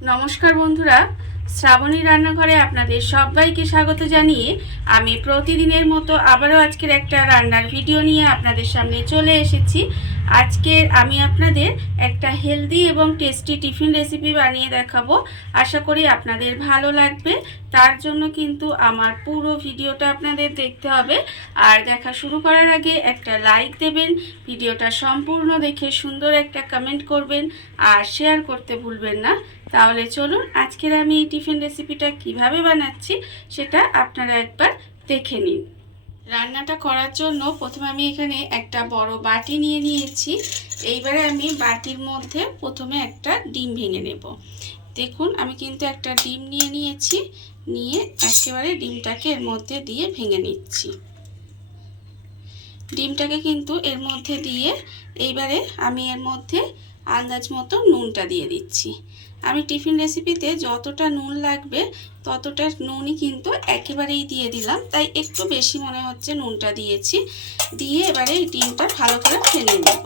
নমস্কার বন্ধুরা, শ্রাবণী রান্নাঘরে আপনাদের সবাইকে স্বাগত জানিয়ে আমি প্রতিদিনের মতো আবারও আজকের একটা রান্নার ভিডিও নিয়ে আপনাদের সামনে চলে এসেছি। আজকে আমি আপনাদের একটা হেলদি এবং টেস্টি টিফিন রেসিপি বানিয়ে দেখাবো। আশা করি আপনাদের ভালো লাগবে। তার জন্য কিন্তু আমার পুরো ভিডিওটা আপনাদের দেখতে হবে। আর দেখা শুরু করার আগে একটা লাইক দেবেন, ভিডিওটা সম্পূর্ণ দেখে সুন্দর একটা কমেন্ট করবেন আর শেয়ার করতে ভুলবেন না। তাহলে চলুন আজকের আমি এই টিফিন রেসিপিটা কিভাবে বানাচ্ছি সেটা আপনারা একবার দেখে নিন। রান্নাটা করার জন্য প্রথমে আমি এখানে একটা বড় বাটি নিয়ে নিয়েছি। এইবারে আমি বাটির মধ্যে প্রথমে একটা ডিম ভেঙে নেব। দেখুন আমি কিন্তু একটা ডিম নিয়ে নিয়েছি, নিয়ে একেবারে ডিমটাকে এর মধ্যে দিয়ে ভেঙে নিচ্ছি। ডিমটাকে কিন্তু এর মধ্যে দিয়ে এইবারে আমি এর মধ্যে আন্দাজ মতো নুনটা দিয়ে দিচ্ছি। আমি টিফিন রেসিপিতে যতটা নুন লাগবে ততটা নুনই কিন্তু একেবারেই দিয়ে দিলাম, তাই একটু বেশি মনে হচ্ছে নুনটা দিয়েছি। দিয়ে এবারে এই ডিমটা ভালো করে ফেলে নেব।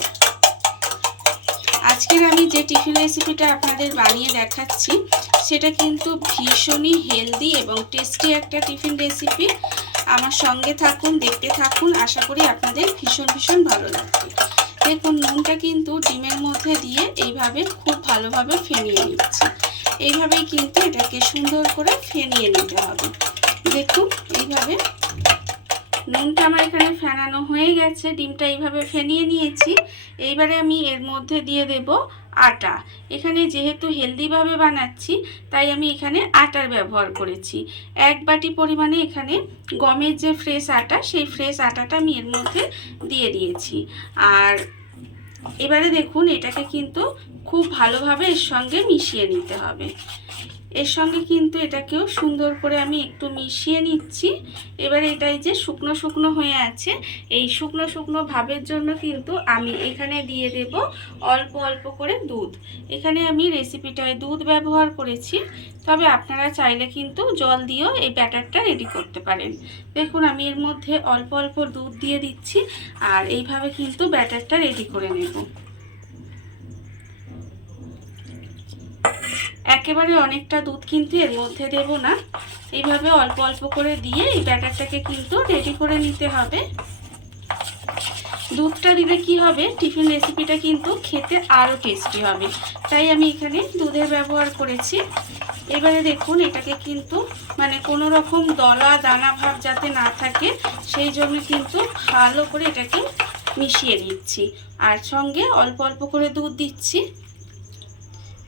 আজকের আমি যে টিফিন রেসিপিটা আপনাদের বানিয়ে দেখাচ্ছি সেটা কিন্তু ভীষণই হেলদি এবং টেস্টি একটা টিফিন রেসিপি। আমার সঙ্গে থাকুন, দেখতে থাকুন, আশা করি আপনাদের ভীষণ ভালো লাগবে। দেখুন নুনটা কিন্তু ডিমের মধ্যে দিয়ে এইভাবে খুব ভালোভাবে ফেনিয়ে নিচ্ছি। এইভাবেই কিন্তু এটাকে সুন্দর করে ফেনিয়ে নিতে হবে। দেখুন এইভাবে নুনটা আমার এখানে ফেনানো হয়ে গেছে, ডিমটা এইভাবে ফেনিয়ে নিয়েছি। এইবারে আমি এর মধ্যে দিয়ে দেব আটা। এখানে যেহেতু হেলদিভাবে বানাচ্ছি তাই আমি এখানে আটার ব্যবহার করেছি। 1 বাটি পরিমাণে এখানে গমের যে ফ্রেশ আটা, সেই ফ্রেশ আটাটা আমি এর মধ্যে দিয়ে দিয়েছি। আর এবারে দেখুন এটাকে কিন্তু খুব ভালোভাবে এর সঙ্গে মিশিয়ে নিতে হবে। এর সঙ্গে কিন্তু এটাকেও সুন্দর করে আমি একটু মিশিয়ে নিচ্ছি। এবারে এটাই যে শুকনো শুকনো হয়ে আছে, এই শুকনো শুকনো ভাবের জন্য কিন্তু আমি এখানে দিয়ে দেব অল্প অল্প করে দুধ। এখানে আমি রেসিপিটায় দুধ ব্যবহার করেছি, তবে আপনারা চাইলে কিন্তু জল দিয়েও এই ব্যাটারটা রেডি করতে পারেন। দেখুন আমি এর মধ্যে অল্প অল্প দুধ দিয়ে দিচ্ছি আর এইভাবে কিন্তু ব্যাটারটা রেডি করে নেব। একেবারে অনেকটা দুধ কিন্তু এর মধ্যে দেব না, এইভাবে অল্প অল্প করে দিয়ে এই ব্যাটারটাকে কিন্তু রেডি করে নিতে হবে। দুধটা দিলে কি হবে, টিফিন রেসিপিটা কিন্তু খেতে আরও টেস্টি হবে, তাই আমি এখানে দুধের ব্যবহার করেছি। এবারে দেখুন এটাকে কিন্তু কোনো রকম দলা দানা ভাব যাতে না থাকে সেই জন্য কিন্তু ভালো করে এটাকে মিশিয়ে নিচ্ছি আর সঙ্গে অল্প অল্প করে দুধ দিচ্ছি।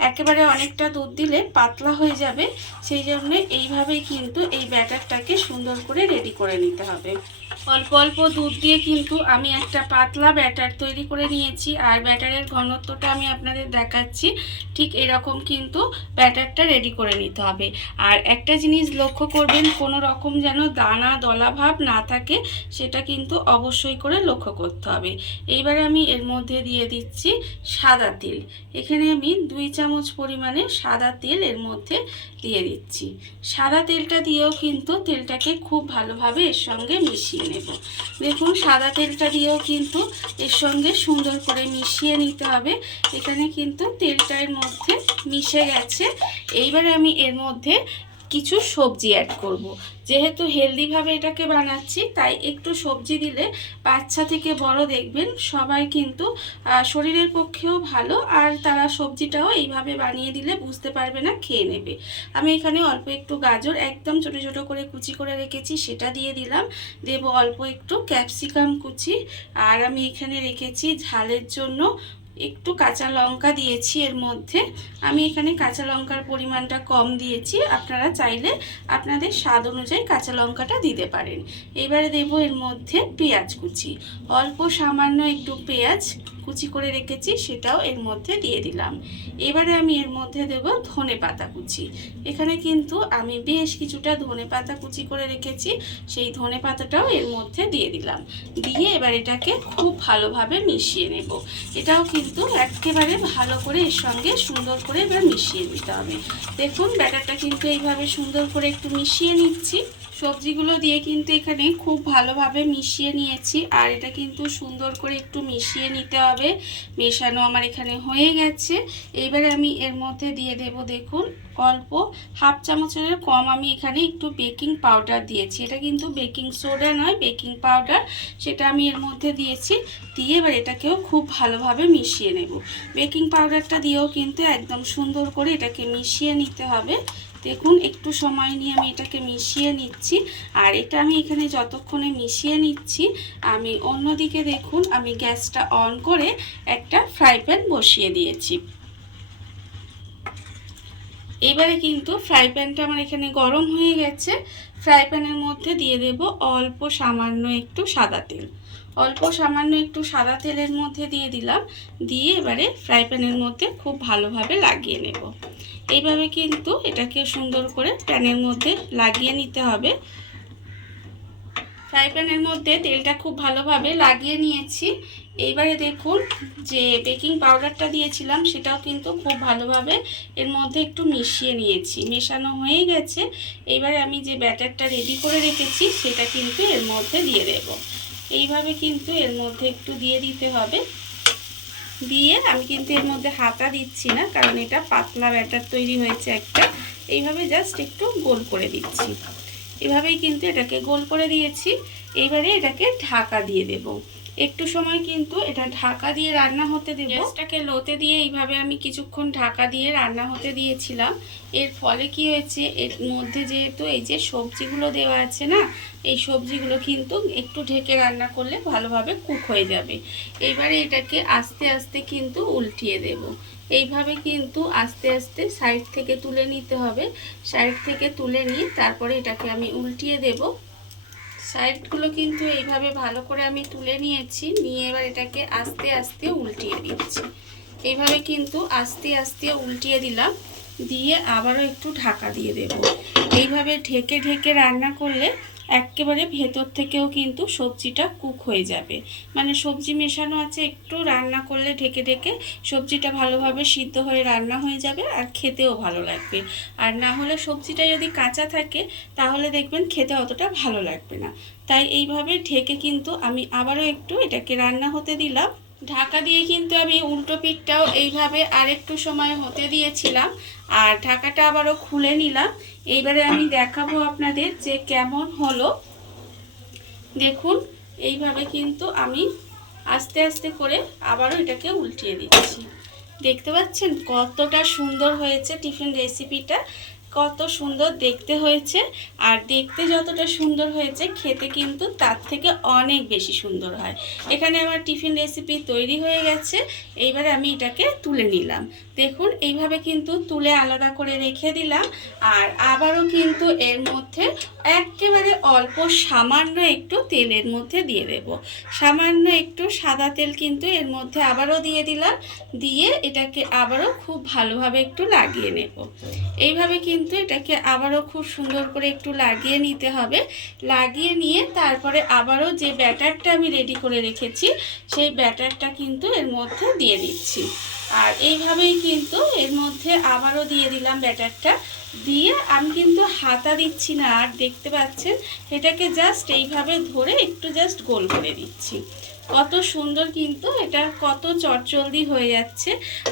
একেবারে অনেকটা দুধ দিলে পাতলা হয়ে যাবে, সেই জন্য এইভাবেই কিন্তু এই ব্যাটারটাকে সুন্দর করে রেডি করে নিতে হবে। অল্প অল্প দুধ দিয়ে কিন্তু আমি একটা পাতলা ব্যাটার তৈরি করে নিয়েছি আর ব্যাটারের ঘনত্বটা আমি আপনাদের দেখাচ্ছি। ঠিক এরকম কিন্তু ব্যাটারটা রেডি করে নিতে হবে। আর একটা জিনিস লক্ষ্য করবেন, কোনো রকম যেন দানা দলা ভাব না থাকে, সেটা কিন্তু অবশ্যই করে লক্ষ্য করতে হবে। এইবারে আমি এর মধ্যে দিয়ে দিচ্ছি সাদা তেল। এখানে আমি 2 চামচ পরিমাণে সাদা তেল এর মধ্যে দিয়ে দিচ্ছি। সাদা তেলটা দিয়েও কিন্তু তেলটাকে খুব ভালোভাবে এর সঙ্গে মিশিয়ে নেব। দেখুন সাদা তেলটা দিয়েও কিন্তু এর সঙ্গে সুন্দর করে মিশিয়ে নিতে হবে। এখানে কিন্তু তেলটা এর মধ্যে মিশে গেছে। এইবারে আমি এর মধ্যে কিছু সবজি অ্যাড করব। যেহেতু হেলদিভাবে এটাকে বানাচ্ছি তাই একটু সবজি দিলে বাচ্চা থেকে বড় দেখবেন সবাই কিন্তু শরীরের পক্ষেও ভালো, আর তারা সবজিটাও এইভাবে বানিয়ে দিলে বুঝতে পারবে না, খেয়ে নেবে। আমি এখানে অল্প একটু গাজর একদম ছোটো ছোটো করে কুচি করে রেখেছি, সেটা দিয়ে দিলাম। দেব অল্প একটু ক্যাপসিকাম কুচি, আর আমি এখানে রেখেছি ঝালের জন্য একটু কাঁচা লঙ্কা দিয়েছি এর মধ্যে। আমি এখানে কাঁচা লঙ্কার পরিমাণটা কম দিয়েছি, আপনারা চাইলে আপনাদের স্বাদ অনুযায়ী কাঁচা লঙ্কাটা দিতে পারেন। এবারে দেব এর মধ্যে পেঁয়াজ কুচি, অল্প সামান্য একটু পেঁয়াজ কুচি করে রেখেছি, সেটাও এর মধ্যে দিয়ে দিলাম। এবারে আমি এর মধ্যে দেব ধনেপাতা কুচি। এখানে কিন্তু আমি বেশ কিছুটা ধনেপাতা কুচি করে রেখেছি, সেই ধনেপাতাটাও এর মধ্যে দিয়ে দিলাম। দিয়ে এবার এটাকে খুব ভালোভাবে মিশিয়ে নেব। এটাও কিন্তু একেবারে ভালো করে এর সঙ্গে সুন্দর করে এবার মিশিয়ে নিতে হবে। দেখুন ব্যাটারটা কিন্তু এইভাবে সুন্দর করে একটু মিশিয়ে নিচ্ছি। সবজিগুলো দিয়ে কিন্তু এখানে খুব ভালোভাবে মিশিয়ে নিয়েছি। আর এটা কিন্তু সুন্দর করে একটু মিশিয়ে নিতে হবে। মেশানো আমার এখানে হয়ে গেছে। এবারে আমি এর মধ্যে দিয়ে দেব, দেখুন অল্প হাফ চামচের কম আমি এখানে একটু বেকিং পাউডার দিয়েছি। এটা কিন্তু বেকিং সোডা নয়, বেকিং পাউডার, সেটা আমি এর মধ্যে দিয়েছি। দিয়ে এবার এটাকেও খুব ভালোভাবে মিশিয়ে নেব। বেকিং পাউডারটা দিয়েও কিন্তু একদম সুন্দর করে এটাকে মিশিয়ে নিতে হবে। দেখুন একটু সময় নিয়ে আমি এটাকে মিশিয়ে নিচ্ছি। আর এটা আমি এখানে যতক্ষণে মিশিয়ে নিচ্ছি, আমি অন্যদিকে দেখুন আমি গ্যাসটা অন করে একটা ফ্রাই প্যান বসিয়ে দিয়েছি। এবারে কিন্তু ফ্রাই প্যানটা আমার এখানে গরম হয়ে গেছে। ফ্রাই প্যানের মধ্যে দিয়ে দেব অল্প সামান্য একটু সাদা তেল। অল্প সামান্য একটু সাদা তেলের মধ্যে দিয়ে দিলাম। দিয়ে এবারে ফ্রাই প্যানের মধ্যে খুব ভালোভাবে লাগিয়ে নেব। এইভাবে কিন্তু এটাকে সুন্দর করে প্যানের মধ্যে লাগিয়ে নিতে হবে। ফ্রাই প্যানের মধ্যে তেলটা খুব ভালোভাবে লাগিয়ে নিয়েছি। এইবারে দেখুন যে বেকিং পাউডারটা দিয়েছিলাম সেটাও কিন্তু খুব ভালোভাবে এর মধ্যে একটু মিশিয়ে নিয়েছি। মেশানো হয়ে গেছে। এইবারে আমি যে ব্যাটারটা রেডি করে রেখেছি সেটা কিন্তু এর মধ্যে দিয়ে দেব। এইভাবে কিন্তু এর মধ্যে একটু দিয়ে দিতে হবে। দিয়ে আমি কিন্তু এর মধ্যে হাতা দিচ্ছি না, কারণ এটা পাতলা ব্যাটার তৈরি হয়েছে একটা। এইভাবে জাস্ট একটু গোল করে দিচ্ছি। এভাবেই কিন্তু এটাকে গোল করে দিয়েছি। এবারে এটাকে ঢাকা দিয়ে দেব। একটু সময় কিন্তু এটা ঢাকা দিয়ে রান্না হতে দেব। গ্যাসটাকে লোতে দিয়ে এইভাবে আমি কিছুক্ষণ ঢাকা দিয়ে রান্না হতে দিয়েছিলাম। এর ফলে কি হয়েছে, এর মধ্যে যেহেতু এই যে সবজিগুলো দেওয়া আছে না, এই সবজিগুলো কিন্তু একটু ঢেকে রান্না করলে ভালোভাবে কুক হয়ে যাবে। এবারে এটাকে আস্তে আস্তে কিন্তু উল্টিয়ে দেব। এইভাবে কিন্তু আস্তে আস্তে সাইড থেকে তুলে নিতে হবে। সাইড থেকে তুলে নিয়ে তারপরে এটাকে আমি উল্টিয়ে দেব। সাইডগুলো কিন্তু এইভাবে ভালো করে আমি তুলে নিয়েছি। নিয়ে এবার এটাকে আস্তে আস্তে উল্টিয়ে দিচ্ছি। এইভাবে কিন্তু আস্তে আস্তে উল্টিয়ে দিলাম। দিয়ে আবারও একটু ঢাকা দিয়ে দেব। এইভাবে ঢেকে ঢেকে রান্না করলে একেবারে ভেতর থেকেও কিন্তু সবজিটা কুক হয়ে যাবে। মানে সবজি মেশানো আছে, একটু রান্না করলে ঢেকে ঢেকে সবজিটা ভালোভাবে সিদ্ধ হয়ে রান্না হয়ে যাবে আর খেতেও ভালো লাগবে। আর না হলে সবজিটা যদি কাঁচা থাকে তাহলে দেখবেন খেতে অতটা ভালো লাগবে না। তাই এইভাবে ঢেকে কিন্তু আমি আবারও একটু এটাকে রান্না হতে দিলাম। ঢাকা দিয়ে কিন্তু আমি উল্টো পিঠটাও এইভাবে আরেকটু সময় হতে দিয়েছিলাম। আর ঢাকাটা আবারও খুলে নিলাম। এইবারে আমি দেখাবো আপনাদের যে কেমন হলো। দেখুন এইভাবে কিন্তু আমি আস্তে আস্তে করে আবারও এটাকে উল্টিয়ে দিচ্ছি। দেখতে পাচ্ছেন কতটা সুন্দর হয়েছে টিফিন রেসিপিটা, কত সুন্দর দেখতে হয়েছে। আর দেখতে যতটা সুন্দর হয়েছে খেতে কিন্তু তার থেকে অনেক বেশি সুন্দর হয়। এখানে আমার টিফিন রেসিপি তৈরি হয়ে গেছে। এইবারে আমি এটাকে তুলে নিলাম। দেখুন এইভাবে কিন্তু তুলে আলাদা করে রেখে দিলাম। আর আবারও কিন্তু এর মধ্যে একেবারে অল্প সামান্য একটু তেলের মধ্যে দিয়ে দেব। সামান্য একটু সাদা তেল কিন্তু এর মধ্যে আবারও দিয়ে দিলাম। দিয়ে এটাকে আবারও খুব ভালোভাবে একটু লাগিয়ে নেব। এইভাবে কিন্তু এটাকে আবারও খুব সুন্দর করে একটু লাগিয়ে নিতে হবে। লাগিয়ে নিয়ে তারপরে আবারও যে ব্যাটারটা আমি রেডি করে রেখেছি সেই ব্যাটারটা কিন্তু এর মধ্যে দিয়ে দিচ্ছি। আর এইভাবেই কিন্তু এর মধ্যে আবারও দিয়ে দিলাম ব্যাটারটা। দিয়ে আমি কিন্তু হাতা দিচ্ছি না, আর দেখতে পাচ্ছেন এটাকে জাস্ট এইভাবে ধরে একটু জাস্ট গোল করে দিচ্ছি। কত সুন্দর কিন্তু এটা, কত চটজলদি হয়ে যাচ্ছে।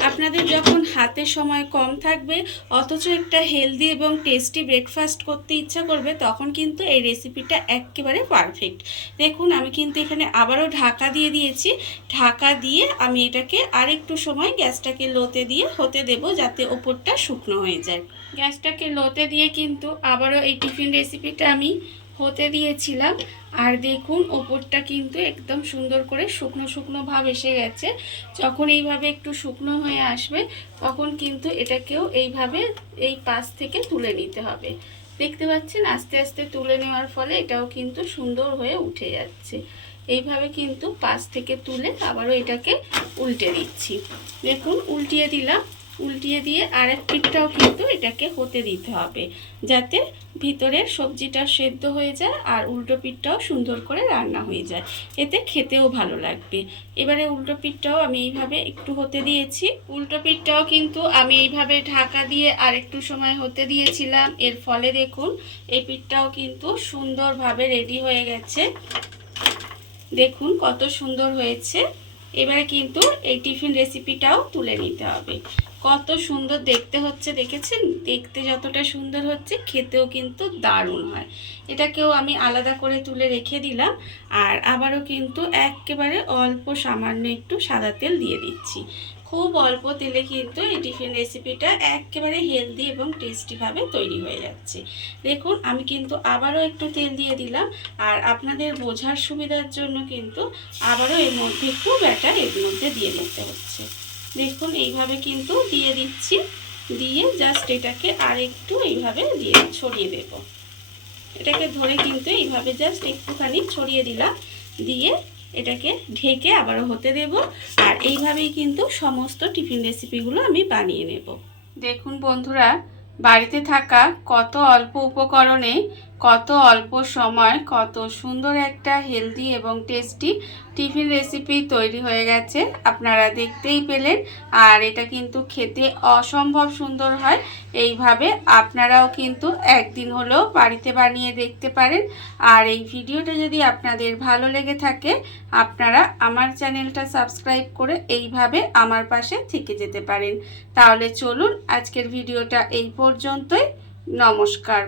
আপনাদের যখন হাতে সময় কম থাকবে অথচ একটা হেলদি এবং টেস্টি ব্রেকফাস্ট করতে ইচ্ছা করবে, তখন কিন্তু এই রেসিপিটা একেবারে পারফেক্ট। দেখুন আমি কিন্তু এখানে আবারও ঢাকা দিয়ে দিয়েছি। ঢাকা দিয়ে আমি এটাকে আরেকটু সময় গ্যাসটাকে লোতে দিয়ে হতে দেব, যাতে ওপরটা শুকনো হয়ে যায়। গ্যাসটাকে লোতে দিয়ে কিন্তু আবারও এই টিফিন রেসিপিটা আমি হতে দিয়েছিলাম। আর দেখুন ওপরটা কিন্তু একদম সুন্দর করে শুকনো শুকনো ভাব এসে গেছে। যখন এইভাবে একটু শুকনো হয়ে আসবে তখন কিন্তু এটাকেও এইভাবে এই পাশ থেকে তুলে নিতে হবে। দেখতে পাচ্ছেন আস্তে আস্তে তুলে নেওয়ার ফলে এটাও কিন্তু সুন্দর হয়ে উঠে যাচ্ছে। এইভাবে কিন্তু পাশ থেকে তুলে আবারও এটাকে উল্টে দিচ্ছি। দেখুন উল্টিয়ে দিলাম। উল্টিয়ে দিয়ে আরেক পিঠটাও কিন্তু এটাকে হতে দিতে হবে, যাতে ভিতরের সবজিটা সেদ্ধ হয়ে যায় আর উল্টো পিঠটাও সুন্দর করে রান্না হয়ে যায়, এতে খেতেও ভালো লাগবে। এবারে উল্টো পিঠটাও আমি এইভাবে একটু হতে দিয়েছি। উল্টো পিঠটাও কিন্তু আমি এইভাবে ঢাকা দিয়ে আর একটু সময় হতে দিয়েছিলাম। এর ফলে দেখুন এই পিঠটাও কিন্তু সুন্দরভাবে রেডি হয়ে গেছে। দেখুন কত সুন্দর হয়েছে। এবারে কিন্তু এই টিফিন রেসিপিটাও তুলে নিতে হবে। কত সুন্দর দেখতে হচ্ছে দেখেছেন? দেখতে যতটা সুন্দর হচ্ছে খেতেও কিন্তু দারুণ হয়। এটাকেও আমি আলাদা করে তুলে রেখে দিলাম। আর আবারও কিন্তু একেবারে অল্প সামান্য একটু সাদা তেল দিয়ে দিচ্ছি। খুব অল্প তেলে কিন্তু এই টিফিন রেসিপিটা একেবারে হেলদি এবং টেস্টিভাবে তৈরি হয়ে যাচ্ছে। দেখুন আমি কিন্তু আবারও একটু তেল দিয়ে দিলাম। আর আপনাদের বোঝার সুবিধার জন্য কিন্তু আবারও এর মধ্যে একটু ব্যাটার এর মধ্যে দিয়ে দিতে হচ্ছে। দেখুন এইভাবে কিন্তু দিয়ে দিচ্ছি, দিয়ে জাস্ট এটাকে আর একটু এইভাবে দিয়ে ছড়িয়ে দেব। এটাকে ধরে কিন্তু এইভাবে জাস্ট একটুখানি ছড়িয়ে দিলাম, দিয়ে এটাকে ঢেকে আবারও হতে দেব। আর এইভাবেই কিন্তু সমস্ত টিফিন রেসিপিগুলো আমি বানিয়ে নেব। দেখুন বন্ধুরা, বাড়িতে থাকা কত অল্প উপকরণে কত অল্প সময় কত সুন্দর একটা হেলদি এবং টেস্টি টিফিন রেসিপি তৈরি হয়ে গেছে, আপনারা দেখতেই পেলেন। আর এটা কিন্তু খেতে অসম্ভব সুন্দর হয়। এইভাবে আপনারাও কিন্তু একদিন হলেও বাড়িতে বানিয়ে দেখতে পারেন। আর এই ভিডিওটা যদি আপনাদের ভালো লেগে থাকে, আপনারা আমার চ্যানেলটা সাবস্ক্রাইব করে এইভাবে আমার পাশে থেকে যেতে পারেন। তাহলে চলুন আজকের ভিডিওটা এই পর্যন্তই। নমস্কার।